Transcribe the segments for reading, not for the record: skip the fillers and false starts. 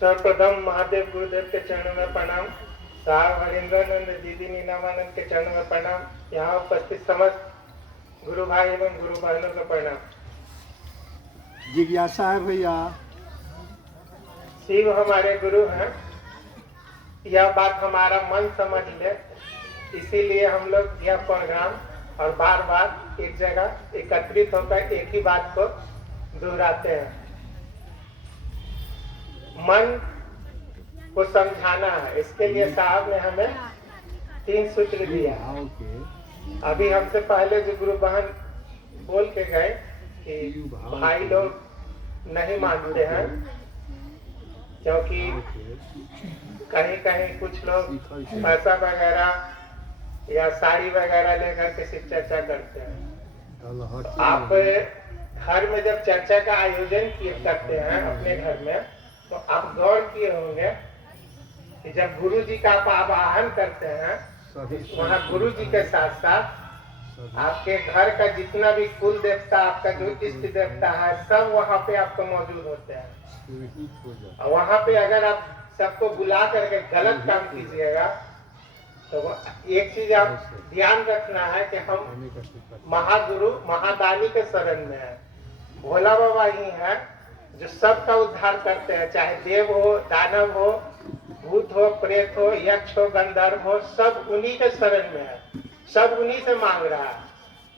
सर्वप्रथम महादेव गुरुदेव के चरणों में प्रणाम। साहब हरिंद्रानंद दीदी नीनामानंद के चरणों में प्रणाम। यहाँ उपस्थित समस्त गुरु भाई एवं गुरु बहनों का प्रणाम। जिज्ञासा है भैया, शिव हमारे गुरु हैं, यह बात हमारा मन समझ ले, इसीलिए हम लोग यह प्रोग्राम और बार बार एक जगह एकत्रित होकर एक ही बात को दोहराते हैं। मन को समझाना है, इसके लिए साहब ने हमें 3 सूत्र दिया। अभी हमसे पहले जो गुरु बहन बोल के गए कि भाई लोग नहीं मानते हैं, क्योंकि कहीं कहीं कुछ लोग पैसा वगैरह या साड़ी वगैरह लेकर के सिर्फ चर्चा करते हैं। आप घर में जब चर्चा का आयोजन करते हैं अपने घर में, तो आप गौर किए होंगे कि जब गुरु जी का आप आवाहन करते हैं, वहाँ गुरु जी के साथ साथ आपके घर का जितना भी कुल देवता, आपका जो इष्ट देवता है, सब वहाँ पे आपको मौजूद होते हैं। और वहाँ पे अगर आप सबको बुला करके गलत काम कीजिएगा, तो एक चीज आप ध्यान रखना है कि हम महागुरु महादानी के शरण में है। भोला बाबा ही है जो सबका उद्धार करते हैं, चाहे देव हो, दानव हो, भूत हो, प्रेत हो, यक्ष हो, गंधर्व हो, सब उन्हीं के शरण में है, सब उन्हीं से मांग रहा है।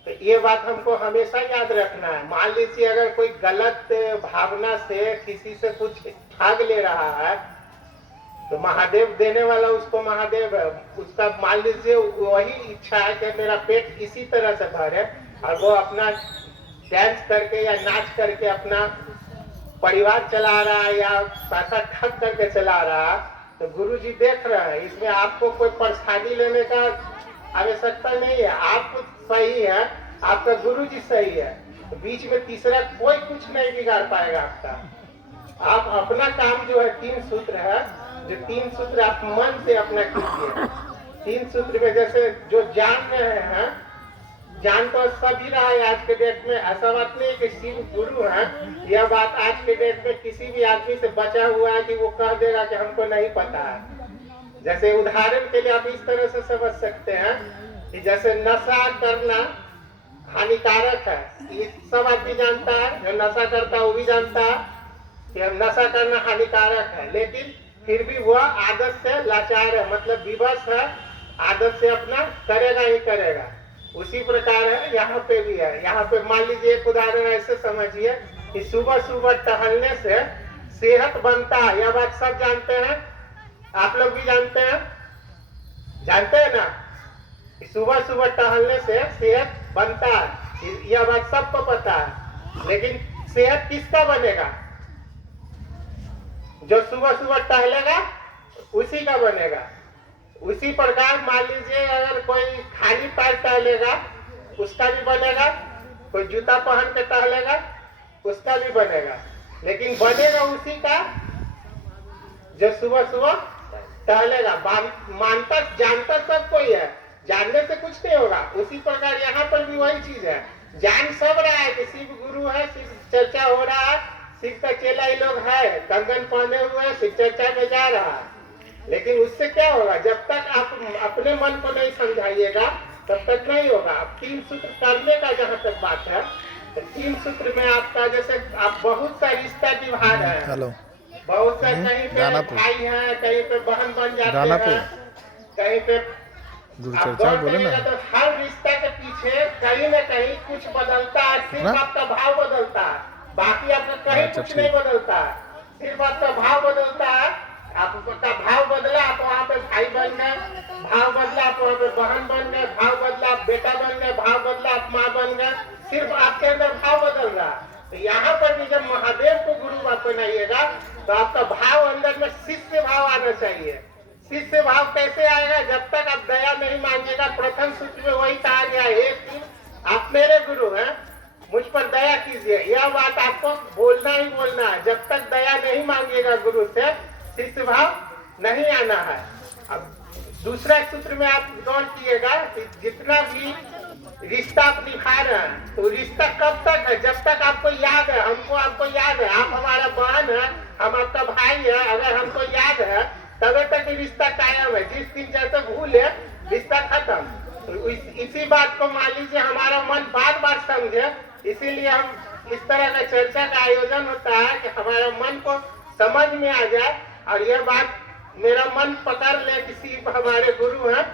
तो ये बात हमको हमेशा याद रखना है। मान लीजिए अगर कोई गलत भावना से किसी से कुछ भाग ले रहा है, तो महादेव देने वाला उसको महादेव है, उसका मान लीजिए वही इच्छा है कि मेरा पेट इसी तरह से भरे, और वो अपना डांस करके या नाच करके अपना परिवार चला रहा है या पैसा ठग करके चला रहा है, तो गुरु जी देख रहे हैं। इसमें आपको कोई परेशानी लेने का आवश्यकता नहीं है। आप सही है, आपका गुरु जी सही है, तो बीच में तीसरा कोई कुछ नहीं बिगाड़ पाएगा आपका। आप अपना काम जो है 3 सूत्र है, जो 3 सूत्र आप मन से अपना कीजिए। 3 सूत्र में जैसे जो जान रहे हैं, जान तो सभी रहा है आज के डेट में। ऐसा बात नहीं कि शिव गुरु है, यह बात आज के डेट में किसी भी आदमी से बचा हुआ है कि वो कह देगा कि हमको नहीं पता है। जैसे उदाहरण के लिए आप इस तरह से समझ सकते हैं कि जैसे नशा करना हानिकारक है, ये सब आदमी जानता है। जो नशा करता है वो भी जानता है कि नशा करना हानिकारक है, लेकिन फिर भी वह आदत से लाचार है, मतलब विवश है, आदत से अपना करेगा ही करेगा। उसी प्रकार है यहाँ पे भी है। यहाँ पे मान लीजिए एक उदाहरण ऐसे समझिए कि सुबह सुबह टहलने से सेहत बनता है, यह बात सब जानते हैं, आप लोग भी जानते हैं, जानते हैं ना कि सुबह सुबह टहलने से सेहत बनता है, यह बात सबको पता है। लेकिन सेहत किसका बनेगा? जो सुबह सुबह टहलेगा उसी का बनेगा। उसी प्रकार मान लीजिए अगर कोई खाली पैर टहलेगा उसका भी बनेगा, कोई जूता पहन के टहलेगा उसका भी बनेगा, लेकिन बनेगा उसी का जो सुबह सुबह टहलेगा। मानता जानता सब कोई है, जानने से कुछ नहीं होगा। उसी प्रकार यहाँ पर भी वही चीज है, जान सब रहा है कि शिव गुरु है, शिव चर्चा हो रहा है, शिव का चेला ही लोग है, कंगन पहने हुए शिव चर्चा में जा रहा है। लेकिन उससे क्या होगा? जब तक आप अपने मन को नहीं समझाइएगा तब तक नहीं होगा। अब 3 सूत्र करने का जहाँ तक बात है, तो 3 सूत्र में आपका जैसे आप बहुत सा रिश्ता निभा रहे हैं, बहुत सा कहीं पे भाई है, कहीं पे बहन बन जाते हैं, कहीं पे तो हर रिश्ता के पीछे कहीं न कहीं कुछ बदलता है, सिर्फ आपका भाव बदलता है, बाकी आपका कहीं कुछ नहीं बदलता है, सिर्फ आपका भाव बदलता है। आपका भाव बदला आप वहाँ पे भाई बन गए, भाव बदला आप वहाँ पे बहन बन गए, भाव बदला आप बेटा बन गए, भाव बदला आप माँ बन गए, सिर्फ आपके अंदर भाव बदल रहा है। तो यहाँ पर भी जब महादेव को गुरु आप बनाइएगा तो आपका भाव अंदर में शिष्य भाव आना चाहिए। शिष्य भाव कैसे आएगा? जब तक आप दया नहीं मांगिएगा। प्रथम सूत्र में वही कहा गया है कि आप मेरे गुरु हैं, मुझ पर दया कीजिए। यह बात आपको बोलना ही बोलना है। जब तक दया नहीं मांगिएगा गुरु से, शिष्य भाव नहीं आना है। अब दूसरा सूत्र में आप गौर कीजिएगा कि जितना भी रिश्ता आप निभा रहे हैं, तो रिश्ता कब तक है? जब तक आपको याद है, हमको आपको याद है, आप हमारा बहन है, हम आपका भाई है, अगर हमको याद है तभी तक रिश्ता कायम है। जिस दिन जैसे भूल है रिश्ता खत्म। तो इसी बात को मान लीजिए हमारा मन बार बार समझे, इसीलिए हम इस तरह का चर्चा का आयोजन होता है कि हमारा मन को समझ में आ जाए और यह बात मेरा मन पकड़ ले किसी हमारे गुरु हैं।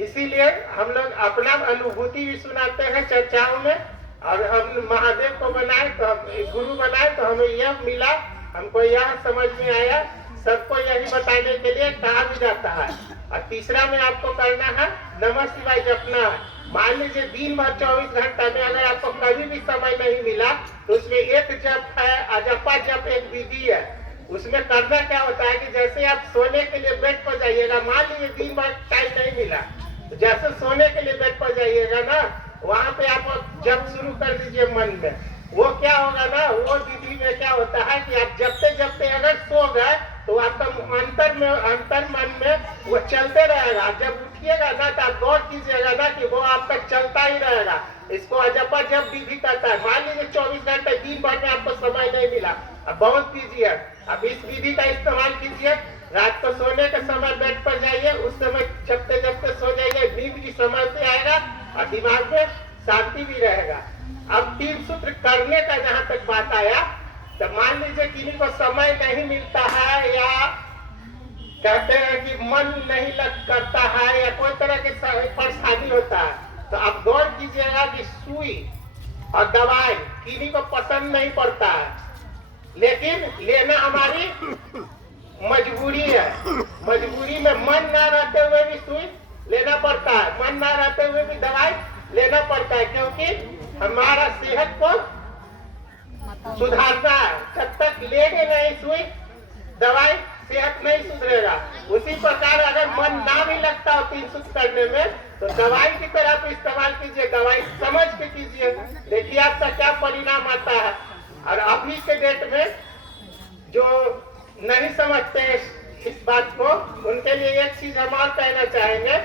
इसीलिए हम लोग अपना अनुभूति भी सुनाते हैं चर्चाओं में। और हम महादेव को बनाए तो गुरु बनाए तो हमें यह मिला, हमको यह समझ में आया, सबको यही बताने के लिए कहा भी जाता है। और तीसरा में आपको करना है नमः शिवाय जपना है। मान लीजिए दिन भर 24 घंटा में अगर आपको कभी भी समय नहीं मिला तो उसमें एक जप है, अजपा जप एक विधि है। उसमें करना क्या होता है कि जैसे आप सोने के लिए बेड पर जाइएगा, मान लीजिए दिन भर टाइम नहीं मिला, तो जैसे सोने के लिए बेड पर जाइएगा ना, वहाँ पे आप जप शुरू कर दीजिए मन में। वो क्या होगा ना, वो विधि में क्या होता है कि आप जपते जपते अगर सो गए तो आपका अंतर मन में वो चलते रहेगा। जब उठिएगा ना तो आप गौर कीजिएगा ना कि वो आपका चलता ही रहेगा। इसको अजपा जप विधि कहता है। मान लीजिए 24 घंटे दिन भर में आपको समय नहीं मिला, अब बहुत कीजिए, अब इस विधि का इस्तेमाल कीजिए। रात को सोने के समय बेड पर जाइए, उस समय जपते जपते सो जाइए, नींद भी समय से आएगा और दिमाग में शांति भी रहेगा। अब 3 सूत्र करने का जहाँ तक बात आया, तो मान लीजिए किसी को समय नहीं मिलता है या कहते हैं कि मन नहीं लग करता है या कोई तरह की परेशानी होता है, तो आप गौर कीजिएगा कि सुई और दवाई किसी को पसंद नहीं पड़ता है, लेकिन लेना हमारी मजबूरी है। मजबूरी में मन ना रहते हुए भी सुई लेना पड़ता है, मन ना रहते हुए भी दवाई लेना पड़ता है, क्योंकि हमारा सेहत को सुधारना है। जब तक लेंगे नहीं सुई दवाई, सेहत नहीं सुधरेगा। उसी प्रकार अगर मन ना भी लगता हो 3 सूत्र करने में, तो दवाई की तरह इस्तेमाल कीजिए, दवाई समझ के कीजिए, देखिए आपका क्या परिणाम आता है। और अभी के डेट में जो नहीं समझते इस बात को, उनके लिए एक चीज हम और कहना चाहेंगे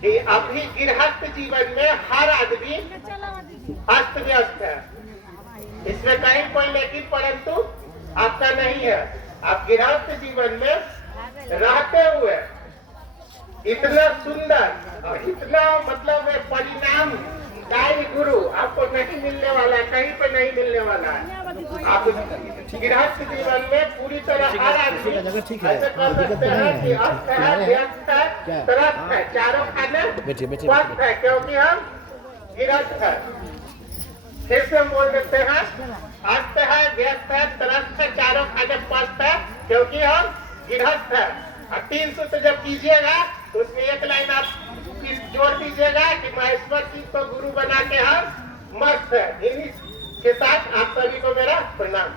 कि अभी गृहस्थ जीवन में हर आदमी अस्त व्यस्त है, इसमें कहीं कोई लेकिन परंतु आपका नहीं है। आप गृहस्थ जीवन में रहते हुए इतना सुंदर और इतना मतलब परिणाम दायी गुरु आपको नहीं मिलने वाला, कहीं पे नहीं मिलने वाला है। आप गृहस्थ जीवन में पूरी तरह हर आदमी ऐसे कर सकते हैं कि अस्त है, व्यस्त है, त्रस्त है, चारों खाने स्वस्थ है, क्योंकि हम गृहस्थ है। फिर से हम बोल देते हैं, अस्त है, व्यस्त है, त्रस्त है, चारों खाने स्वस्थ है, क्योंकि हम गृहस्थ है। और 3 सूत्र जब कीजिएगा तो उसमें एक लाइन आप जोड़ दीजिएगा कि महेश्वर जी को गुरु बना के हम मस्त है। इन्हीं के साथ आप सभी को मेरा प्रणाम।